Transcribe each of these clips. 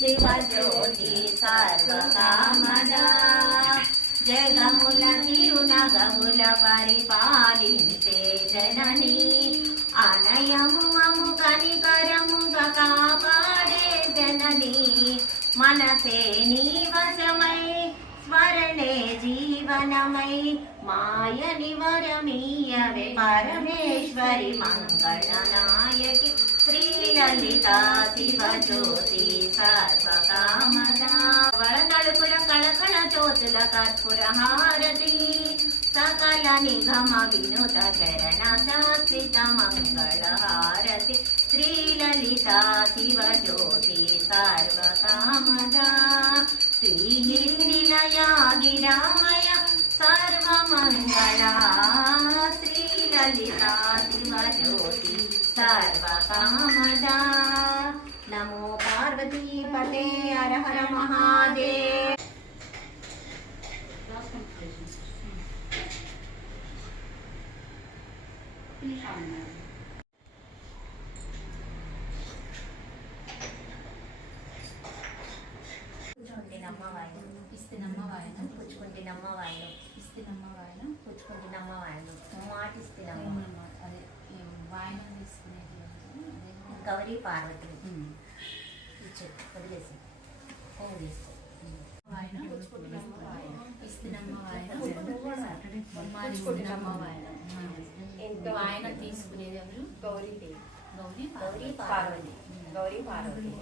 శివజ్యోతి సర్వకామదా జగముల తిరునగముల పరిపాలించే జనని అనయము మము కనికరముగా కాపాడే జనని మనసే నీ వశమై స్మరణే జీవనమై మాయని వరమీయవే పరమేశ్వరి మంగళనాయకి శ్రీలలితా శివజ్యోతి సర్వకామదా వరనడుపుల కళకళ జ్యోతుల కర్పూర హారతి సకల నిగమ వినుత చరణ శాశ్వత మంగళ హారతి శ్రీలలితా శివజ్యోతి సర్వకామదా శ్రీగిరినిలయాగిరాయ సర్వమంగళా శ్రీలలితా శివజ్యోతి సర్వకామదా నమో పార్వతీపతే హర హర మహాదేవ్. పుచ్చుకుంటినమ్మ వాయనం ఇస్తినమ్మ వాయనం పుచ్చుకుంటినమ్మ వాయనం ఇస్తినమ్మ వాయనం పుచ్చుకుంటినమ్మ వాయనం మాటిస్తినమ్మ అదే వాయనం తీసుకునేది గౌరీ పార్వతి వదిలేసి తీసుకో వాయనం పుచ్చుకుంటినమ్మ వాయనం ఇస్తినమ్మ వాయనం ఇస్తినమ్మ వాయనం వాయనం తీసుకునేది ఎవరు గౌరీ గౌరీ గౌరీ పార్వతి గౌరీ పార్వతి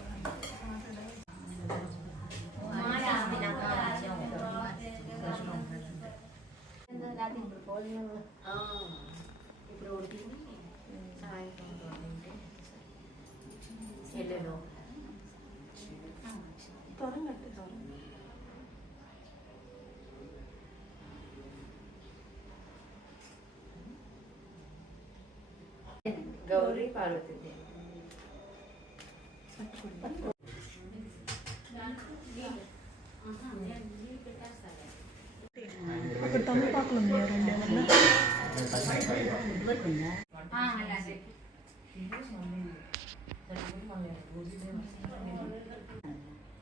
ఇప్పుడు ఉడికింది సాయంత్రం తింటే చెల్లెలో గౌరీ పార్వతి అక్కడ తమలపాకులు ఉన్నాయి రెండు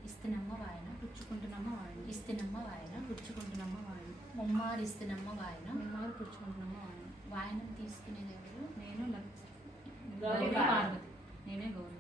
ఇస్తున్నమ్మ వాయన పుచ్చుకుంటున్నమ్మ వాయన ఇస్తున్నమ్మ వాయన పుచ్చుకుంటున్నమ్మ వాయన ముమ్మారు ఇస్తున్నమ్మ వాయన ముమ్మారు పుచ్చుకుంటున్నమ్మ వాయన వాయనం తీసుకునేది ఎవరు నేను గౌరీ పార్వతి నేనే గౌరీ